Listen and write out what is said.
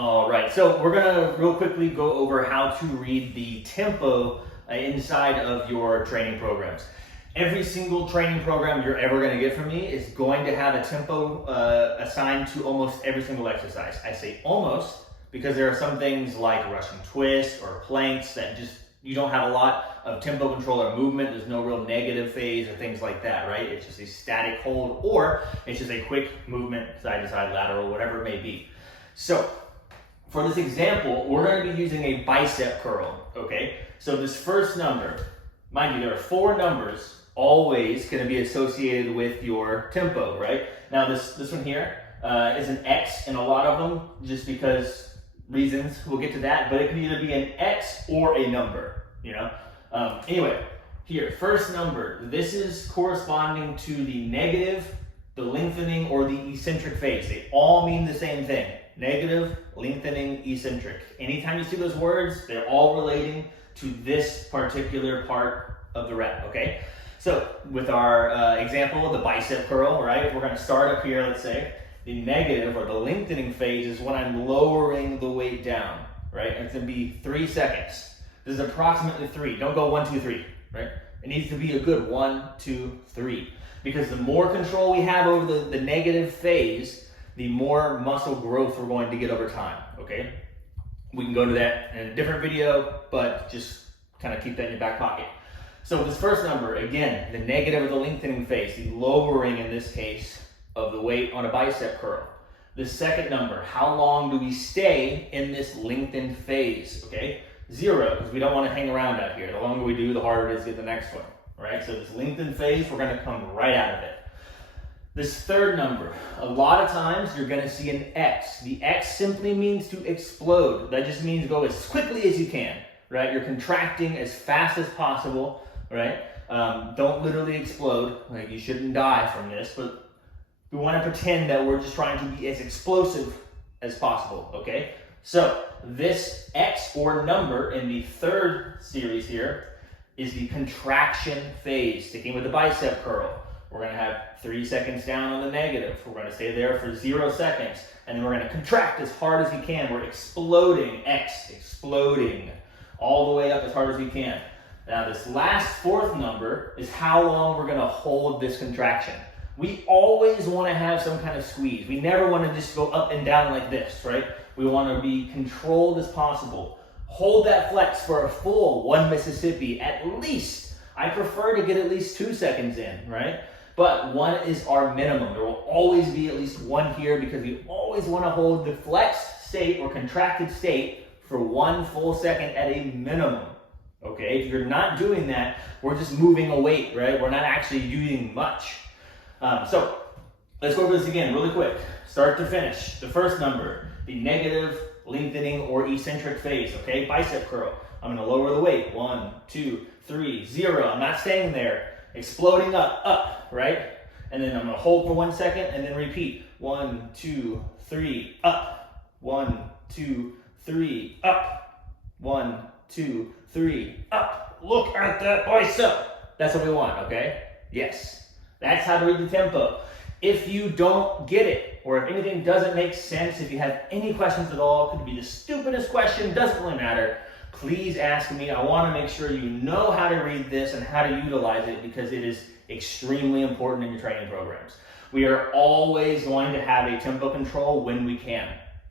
All right, so we're gonna real quickly go over how to read the tempo inside of your training programs. Every single training program you're ever gonna get from me is going to have a tempo assigned to almost every single exercise. I say almost because there are some things like Russian twists or planks that just, you don't have a lot of tempo control or movement. There's no real negative phase or things like that, right? It's just a static hold, or it's just a quick movement, side to side, lateral, whatever it may be. So for this example, we're going to be using a bicep curl, okay? So this first number, mind you, there are 4 numbers always going to be associated with your tempo, right? Now this one here is an X in a lot of them, just because reasons, we'll get to that, but it can either be an X or a number, you know? Anyway, here, first number, this is corresponding to the negative, the lengthening, or the eccentric phase. They all mean the same thing. Negative, lengthening, eccentric. Anytime you see those words, they're all relating to this particular part of the rep, okay? So with our example, the bicep curl, right? We're gonna start up here, let's say. The negative or the lengthening phase is when I'm lowering the weight down, right? And it's gonna be 3 seconds. This is approximately 3. Don't go 1, 2, 3, right? It needs to be a good 1, 2, 3. Because the more control we have over the negative phase, the more muscle growth we're going to get over time, okay? We can go to that in a different video, but just kind of keep that in your back pocket. So this first number, again, the negative or the lengthening phase, the lowering in this case of the weight on a bicep curl. The second number, how long do we stay in this lengthened phase, okay? 0, because we don't want to hang around out here. The longer we do, the harder it is to get the next one, right? So this lengthened phase, we're gonna come right out of it. This third number, a lot of times you're gonna see an X. The X simply means to explode. That just means go as quickly as you can, right? You're contracting as fast as possible, right? Don't literally explode, like you shouldn't die from this, but we want to pretend that we're just trying to be as explosive as possible, okay? So this X or number in the third series here is the contraction phase, sticking with the bicep curl. We're going to have 3 seconds down on the negative. We're going to stay there for 0 seconds, and then we're going to contract as hard as we can. We're exploding, X, exploding, all the way up as hard as we can. Now this last 4th number is how long we're going to hold this contraction. We always want to have some kind of squeeze. We never want to just go up and down like this, right? We want to be controlled as possible. Hold that flex for a full 1 Mississippi, at least. I prefer to get at least 2 seconds in, right? But 1 is our minimum. There will always be at least 1 here because we always want to hold the flexed state or contracted state for 1 full second at a minimum. Okay, if you're not doing that, we're just moving a weight, right? We're not actually doing much. So let's go over this again really quick, start to finish. The first number, the negative, lengthening, or eccentric phase, okay? Bicep curl. I'm gonna lower the weight, 1, 2, 3, 0. I'm not staying there. Exploding up, right? And then I'm gonna hold for 1 second and then repeat. 1, 2, 3, up. 1, 2, 3, up. 1, 2, 3, up. Look at that bicep. That's what we want, okay? Yes. That's how to read the tempo. If you don't get it, or if anything doesn't make sense, if you have any questions at all, could be the stupidest question, doesn't really matter, please ask me. I want to make sure you know how to read this and how to utilize it because it is extremely important in your training programs. We are always going to have a tempo control when we can.